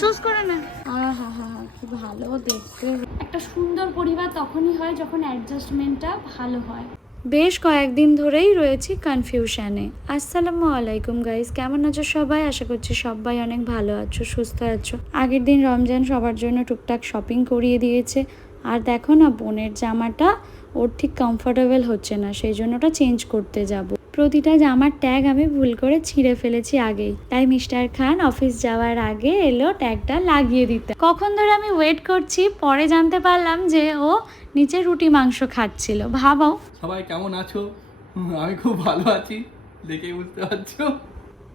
Choose করে না? কি ভালো দেখতে একটা সুন্দর পরিবার তখনই হয় যখন অ্যাডজাস্টমেন্টটা ভালো হয়। বেশ কয়েকদিন ধরেই রয়েছি কনফিউশনে আসসালামু আলাইকুম গাইস কেমন আছো সবাই? আশা করছি সবাই অনেক ভালো আছো সুস্থ আছো। আগের দিন রমজান সবার জন্য টুকটাক শপিং করিয়ে দিয়েছে। আর দেখো না বোনের জামাটা ওর ঠিক কমফোর্টেবল হচ্ছে না সেই জন্য ওটা চেঞ্জ করতে যাব। প্রতিটা জামার ট্যাগ আমি ভুল করে ছিঁড়ে ফেলেছি আগেই। তাই মিস্টার খান অফিস যাওয়ার আগে এলো ট্যাগটা লাগিয়ে দিতে। কখন ধরে আমি ওয়েট করছি পরে জানতে পারলাম যে ও নিচে রুটি মাংস খাচ্ছিল। ভাবাও সবাই কেমন আছো? আমি খুব ভালো আছি দেখেই বুঝতে পারছ?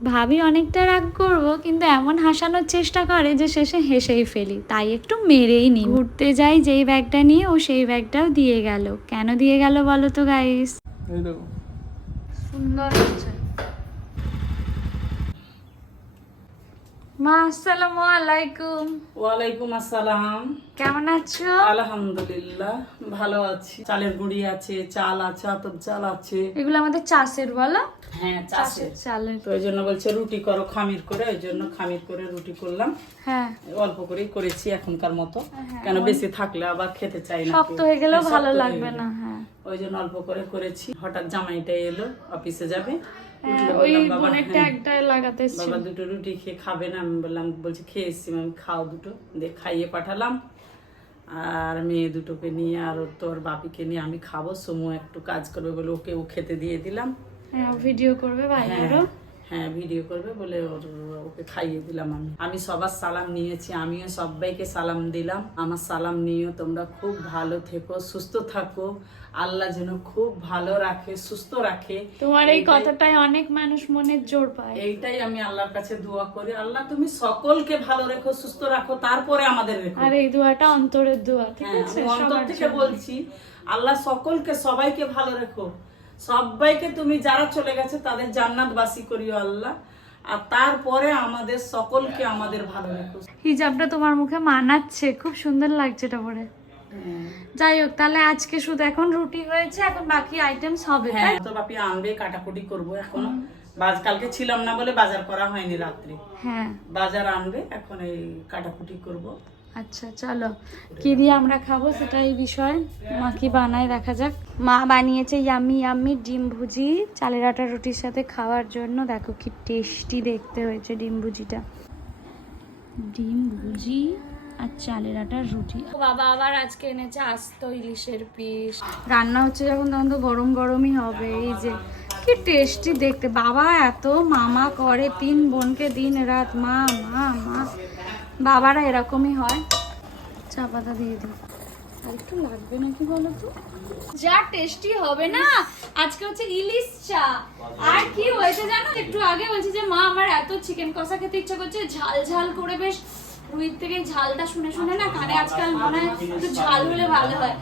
ভাবি অনেকটা রাগ করব কিন্তু এমন হাসানোর চেষ্টা করে যে শেষে হেসেই ফেলি। তাই একটু মেরেই নি ঘুরতে যাই যেই ব্যাগটা নিয়ে ও সেই ব্যাগটাও দিয়ে গেল। কেন দিয়ে গেল বলো তো গাইস এই দেখো সুন্দর হচ্ছে। মা আসসালামু আলাইকুম। ওয়ালাইকুম আসসালাম। কেমন আছো? আলহামদুলিল্লাহ ভালো আছি। চালের গুঁড়ি আছে চাল আছে আতপ চাল আছে। এগুলো আমাদের চাষের বলো? হ্যাঁ চাষের। চালের। তো ওই জন্য বলছে রুটি করো খামির করে ওই জন্য খামির করে রুটি করলাম। হ্যাঁ। অল্প করেই করেছি এখনকার মতো। কেন বেশি থাকলে আবার খেতে চাই না শক্ত হয়ে গেলেও হ্যাঁ, ভালো লাগবে। না হ্যাঁ। ওই জন্য অল্প করে করেছি। হঠাৎ জামাইটা এলো অফিসে যাবে। হ্যাঁ, ওই হ্যাঁ, লাগাতে বাবা দুটো রুটি খেয়ে খাবে না। আমি বললাম বলছি খেয়ে এসছি খাও দুটো। দিয়ে খাইয়ে পাঠালাম। আর মেয়ে দুটোকে নিয়ে আর ওর তোর বাপিকে নিয়ে আমি খাব। সমু একটু কাজ করবে বলে ওকে ও খেতে দিয়ে দিলাম। হ্যাঁ ভিডিও করবে ভাই হ্যাঁ ভিডিও করবে বলে ওর ওকে খাইয়ে দিলাম আমি। আমি সবার সালাম নিয়েছি আমিও সবাইকে সালাম দিলাম। আমার সালাম নিয়েও তোমরা খুব ভালো থেকো সুস্থ থাকো। আল্লাহ যেন খুব ভালো রাখে সুস্থ রাখে। তোমার এই কথাটাই অনেক মানুষ মনে জোর পায়। এইটাই আমি আল্লাহর কাছে দোয়া করি। আল্লাহ তুমি সকলকে ভালো রেখো সুস্থ রাখো তারপরে আমাদের রেখো। আর এই দোয়াটা অন্তরের দোয়া ঠিক হ্যাঁ, আছে? অন্তর থেকে বলছি আল্লাহ সকলকে সবাইকে ভালো রেখো। সবাইকে তুমি যারা চলে গেছে তাদের জান্নাত বাসি করিও আল্লাহ। আর তারপরে আমাদের সকলকে আমাদের ভালো রেখো। হিজাবটা তোমার মুখে মানাচ্ছে খুব সুন্দর লাগছে এটা পরে। যাই হোক তাহলে আজকে শুধু এখন রুটি হয়েছে এখন বাকি আইটেমস হবে হ্যাঁ তো বাপি আনবে কাটাকুটি করব এখন। বাজ কালকে ছিলাম না বলে বাজার করা হয়নি রাত্রি। হ্যাঁ। বাজার আনবে এখন এই কাটাকুটি করব। আচ্ছা চলো। কি দিয়ে আমরা খাব সেটাই বিষয়। মা কি বানায় দেখা যাক। মা বানিয়েছে ইয়াম্মি ইয়াম্মি ডিম ভুজি। চালের আটা রুটির সাথে খাওয়ার জন্য দেখো কি টেস্টি দেখতে হয়েছে ডিম ভুজিটা। ডিম ভুজি আর চালের আটার রুটি। বাবা, আবার আজকে এনেছে আস্ত ইলিশের পিস। রান্না হচ্ছে যখন তখন তো গরম গরমই হবে, এই যে কি টেস্টি দেখতে। বাবা এত মামা করে, তিন বোনকে দিন রাত। মা মা মা। বাবারা এরকমই হয়। চা পাতা দিয়ে দিই। আর একটু লাগবে নাকি বলো যা টেস্টি হবে না। আজকে হচ্ছে ইলিশ চা। আর কি হয়েছে জানো? একটু আগে বলছি যে মা আমার এত চিকেন কষা খেতে ইচ্ছা করছে, ঝাল ঝাল করে বেশ রুইর থেকে ঝালটা শুনে শুনে না কানে আজকাল মনে হয় একটু ঝাল হলে ভালো হয়।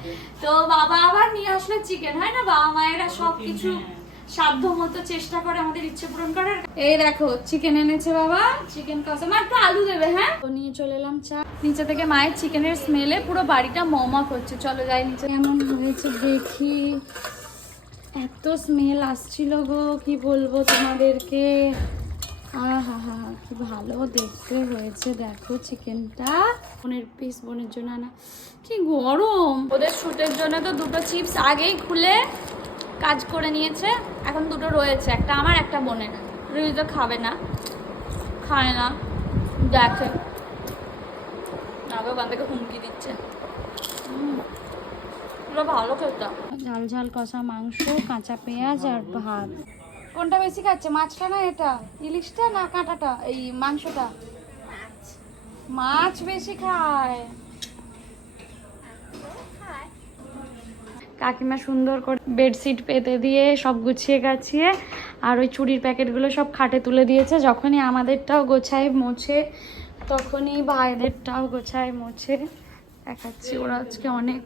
তো বাবা আবার নিয়ে আসলে চিকেন হয় না? বাবা মায়েরা সব কিছু সাধ্য মতো চেষ্টা করে আমাদের ইচ্ছে পূরণ করার। এই দেখো চিকেন এনেছে বাবা। চিকেন কষা। মা একটু আলু দেবে হ্যাঁ? তো নিয়ে চলে এলাম চা। নিচে থেকে মায়ের চিকেনের স্মেলে পুরো বাড়িটা মমা করছে। চলো যাই নিচে। কেমন হয়েছে দেখি। এত স্মেল আসছিল গো কি বলব তোমাদেরকে? আহা হা কি ভালো দেখতে হয়েছে। দেখো চিকেনটা বোনের পিস বোনের জন্য আনা। কি গরম! ওদের শুটের জন্য তো দুটো চিপস আগেই খুলে কাজ করে নিয়েছে, এখন দুটো রয়েছে, একটা আমার, একটা বোনের। রুই তো খাবে না, খায় না, দেখে। আগে ওখান থেকে হুমকি দিচ্ছে। ভালো ঝাল ঝাল কষা মাংস, কাঁচা পেঁয়াজ আর ভাত। কোনটা বেশি খাচ্ছে, মাছটা না এটা? ইলিশটা না কাঁটাটা এই মাংসটা? মাছ বেশি খায়। কাকিমা সুন্দর করে বেডশিট পেতে দিয়ে সব গুছিয়ে গাছিয়ে আর ওই চুরির প্যাকেটগুলো সব খাটে তুলে দিয়েছে। যখনই আমাদেরটাও গোছায় মোছে, তখনই ভাইদেরটাও গোছায় মোছে। দেখাচ্ছি। ওরা আজকে অনেক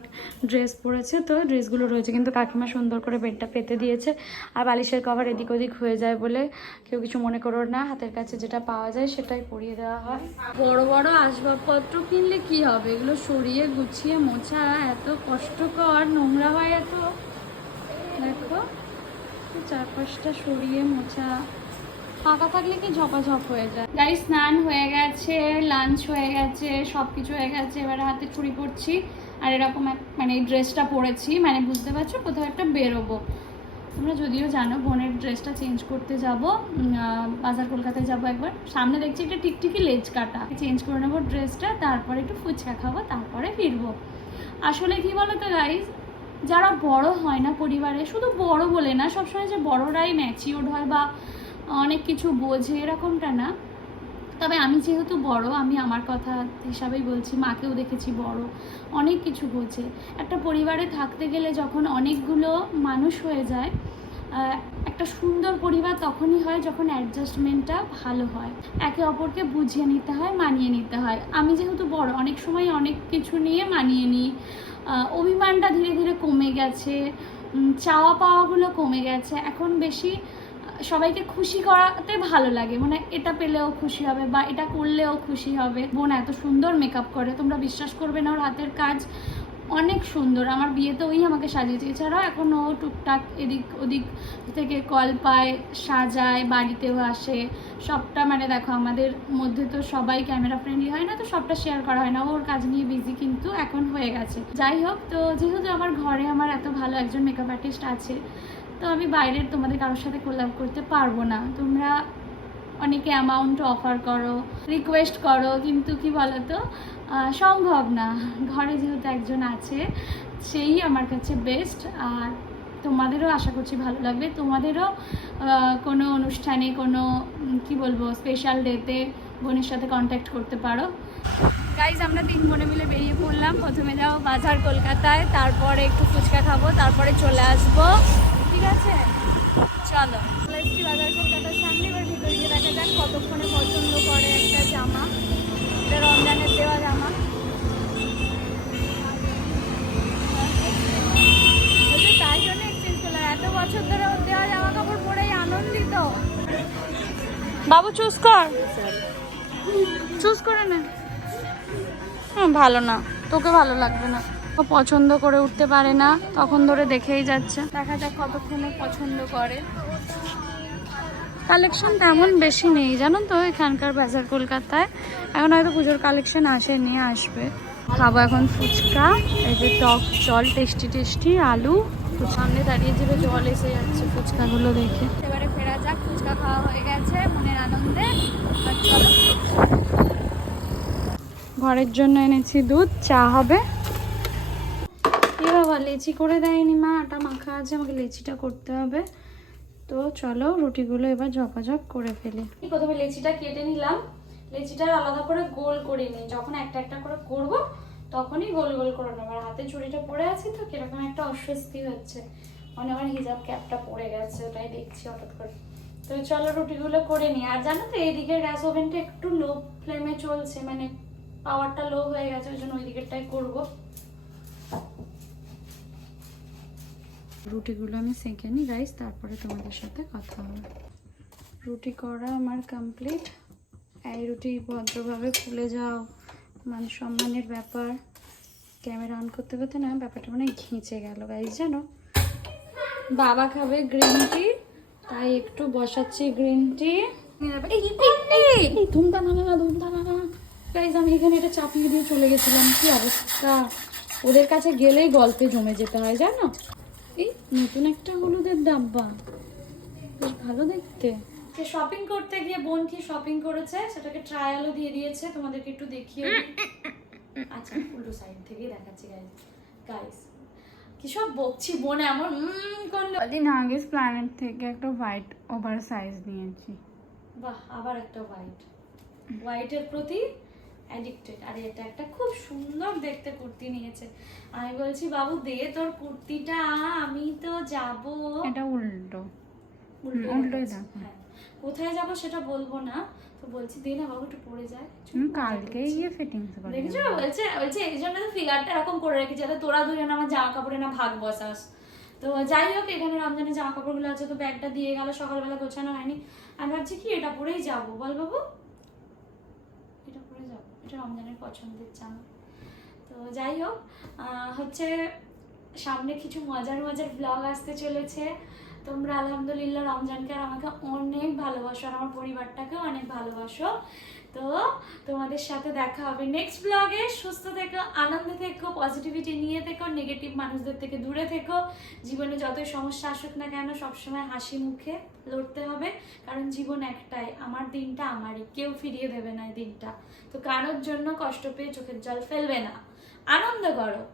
ড্রেস পরেছে তো ড্রেসগুলো রয়েছে, কিন্তু কাকিমা সুন্দর করে বেডটা পেতে দিয়েছে আর বালিশের কভার এদিক ওদিক হয়ে যায় বলে কেউ কিছু মনে করো না। হাতের কাছে যেটা পাওয়া যায় সেটাই পরিয়ে দেওয়া হয়। বড় বড় আসবাবপত্র কিনলে কি হবে? এগুলো সরিয়ে গুছিয়ে মোছা, এত কষ্টকর নোংরা হয় এত। দেখো, চারপাশটা সরিয়ে মোছা। ফাঁকা থাকলে কি ঝপাঝপ হয়ে যায়? গাই স্নান হয়ে গেছে লাঞ্চ হয়ে গেছে সব কিছু হয়ে গেছে, এবার হাতে ছুরি পরছি, আর এরকম এক মানে এই ড্রেসটা পরেছি মানে বুঝতে পারছ? কোথাও একটা বেরোবো। তোমরা যদিও জানো, বোনের ড্রেসটা চেঞ্জ করতে যাব বাজার কলকাতায় যাব একবার। সামনে দেখছি একটা টিকটিকি লেজ কাটা। চেঞ্জ করে নেব ড্রেসটা তারপরে একটু ফুচকা খাব, তারপরে ফিরবো। আসলে কি বলো তো গাইজ যারা বড় হয় না পরিবারে, শুধু বড় বলে না, সবসময় যে বড়রাই ম্যাচিওর্ড হয় বা অনেক কিছু বোঝে, এরকমটা না। তবে আমি যেহেতু বড়, আমি আমার কথা হিসাবেই বলছি, মাকেও দেখেছি বড়, অনেক কিছু বোঝে। একটা পরিবারে থাকতে গেলে যখন অনেকগুলো মানুষ হয়ে যায় একটা সুন্দর পরিবার তখনই হয় যখন অ্যাডজাস্টমেন্টটা ভালো হয়। একে অপরকে বুঝিয়ে নিতে হয়, মানিয়ে নিতে হয়। আমি যেহেতু বড়, অনেক সময় অনেক কিছু নিয়ে মানিয়ে নিই। অভিমানটা ধীরে ধীরে কমে গেছে চাওয়া পাওয়াগুলো কমে গেছে। এখন বেশি সবাইকে খুশি করাতে ভালো লাগে। মানে এটা পেলেও খুশি হবে বা এটা করলেও খুশি হবে। বোন এত সুন্দর মেকআপ করে। তোমরা বিশ্বাস করবে না, ওর হাতের কাজ অনেক সুন্দর। আমার বিয়েতে ওই আমাকে সাজিয়েছে। এছাড়াও এখন ও টুকটাক এদিক ওদিক থেকে কল পায়, সাজায়, বাড়িতেও আসে। সবটা মানে দেখো, আমাদের মধ্যে তো সবাই ক্যামেরা ফ্রেন্ডলি হয় না, তো সবটা শেয়ার করা হয় না। ওর কাজ নিয়ে বিজি কিন্তু এখন হয়ে গেছে। যাই হোক, তো যেহেতু আমার ঘরে আমার এত ভালো একজন মেকআপ আর্টিস্ট আছে তো আমি বাইরের তোমাদের কারোর সাথে কোলাব করতে পারব না। তোমরা অনেকে অ্যামাউন্ট অফার করো রিকোয়েস্ট করো, কিন্তু কি বলো তো সম্ভব না। ঘরে যেহেতু একজন আছে, সেই আমার কাছে বেস্ট আর তোমাদেরও আশা করছি ভালো লাগবে। তোমাদেরও কোনো অনুষ্ঠানে, কোনো কি বলব স্পেশাল ডেতে বোনের সাথে কন্ট্যাক্ট করতে পারো। গাইজ আমরা তিন বোনে মিলে বেরিয়ে পড়লাম। প্রথমে যাও বাজার কলকাতায়, তারপরে একটু ফুচকা খাব, তারপরে চলে আসব। ঠিক আছে? চলো। এসছি বাজার কলকাতার সামনে এবার ভিতরে গিয়ে দেখা যাক কতক্ষণে পছন্দ করে একটা জামা। এটা রমজানের দেওয়া জামা। তাই এত বছর ধরে দেওয়া জামা কাপড় পরেই আনন্দিত। বাবু চুজ কর। চুজ করে নে। ভালো না। তোকে ভালো লাগবে না। পছন্দ করে উঠতে পারে না, তখন ধরে দেখেই যাচ্ছে। দেখা যাক কতক্ষণে পছন্দ করে। কালেকশন তেমন বেশি নেই, জানো তো, এখানকার বাজার কলকাতায়। এখন হয়তো পুজোর কালেকশন আসেনি আসবে। খাব এখন ফুচকা, এই যে টক জল, টেস্টি টেস্টি আলু। সামনে দাঁড়িয়ে যাবে জল এসে যাচ্ছে ফুচকাগুলো দেখে। এবারে ফেরা যাক, ফুচকা খাওয়া হয়ে গেছে, মনের আনন্দে। ঘরের জন্য এনেছি দুধ, চা হবে। লেচি করে দেয়নি মা, আটা মাখা আছে, আমাকে লেচিটা করতে হবে। তো চলো রুটিগুলো এবার ঝপাঝপ করে ফেলি। প্রথমে লেচিটা কেটে নিলাম। লেচিটা আলাদা করে গোল করে নিই। যখন একটা একটা করে করব, তখনই গোল গোল করে নেব। আর হাতে চুড়িটা পরে আছি তো, কীরকম একটা অস্বস্তি হচ্ছে। মানে আমার হিজাব ক্যাপটা পড়ে গেছে, ওটাই দেখছি হঠাৎ করে। তো চলো রুটিগুলো করে নিই। আর জানো তো এইদিকে গ্যাস ওভেনটা একটু লো ফ্লেমে চলছে মানে পাওয়ারটা লো হয়ে গেছে, ওই জন্য ওই দিকেরটাই করব। রুটিগুলো আমি সেঁকে নিই রাইস তারপরে তোমাদের সাথে কথা হবে। রুটি করা আমার কমপ্লিট এই রুটি ভদ্রভাবে ফুলে যাও। মান সম্মানের ব্যাপার। ক্যামেরা অন করতে করতে না, ব্যাপারটা মানে ঘিঁচে গেল গাইজ জানো? বাবা খাবে গ্রিন টি তাই একটু বসাচ্ছি গ্রিন টি না না আমি এখানে এটা চাপিয়ে দিয়ে চলে গেছিলাম, কি অবস্থা? ওদের কাছে গেলেই গল্পে জমে যেতে হয়, জানো? এই নতুন একটা হলুদের ডাব্বা। বেশ ভালো দেখতে। শপিং করতে গিয়ে বোন কি শপিং করেছে? সেটাকে ট্রায়ালও দিয়ে দিয়েছে। তোমাদেরকে একটু দেখিয়ে আচ্ছা উল্টো সাইড থেকেই দেখাচ্ছি গাইস গাইস কি সব বকছি বোন এমন করল। দিন আগে প্ল্যানেট থেকে একটা হোয়াইট ওভার সাইজ নিয়েছি। বাহ আবার একটা হোয়াইট হোয়াইটের প্রতি অ্যাডিক্টেড আর এটা একটা খুব সুন্দর দেখতে কুর্তি নিয়েছে। আমি বলছি বাবু দে তোর কুর্তিটা আমি তো যাব। এটা উল্টো। উল্টো। হ্যাঁ। কোথায় যাব সেটা বলব না। তো বলছি দে না বাবু একটু পড়ে যায় কালকে গিয়ে ফিটিংস করে দেখেছ। বলছে বলছে এই জন্য তো ফিগারটা এরকম করে রেখেছি যাতে তোরা দুজন আমার জামা কাপড়ে না ভাগ বসাস। তো যাই হোক এখানে রমজানের জামা কাপড়গুলো আছে তো ব্যাগটা দিয়ে গেল সকালবেলা গোছানো হয়নি। আমি ভাবছি কি এটা পরেই যাব? বল বাবু। এটা পরে যাব। এটা রমজানের পছন্দের জামা। তো যাই হোক হচ্ছে সামনে কিছু মজার মজার ব্লগ আসতে চলেছে। তোমরা আলহামদুলিল্লাহ রমজানকে আর আমাকে অনেক ভালোবাসো আর আমার পরিবারটাকেও অনেক ভালোবাসো। তো তোমাদের সাথে দেখা হবে নেক্সট ব্লগে সুস্থ থেকো, আনন্দে থেকো পজিটিভিটি নিয়ে থেকো নেগেটিভ মানুষদের থেকে দূরে থেকো। জীবনে যতই সমস্যা আসুক না কেন, সবসময় হাসি মুখে লড়তে হবে। কারণ জীবন একটাই, আমার দিনটা আমারই। কেউ ফিরিয়ে দেবে না এই দিনটা। তো কারোর জন্য কষ্ট পেয়ে চোখের জল ফেলবে না। আনন্দ করো।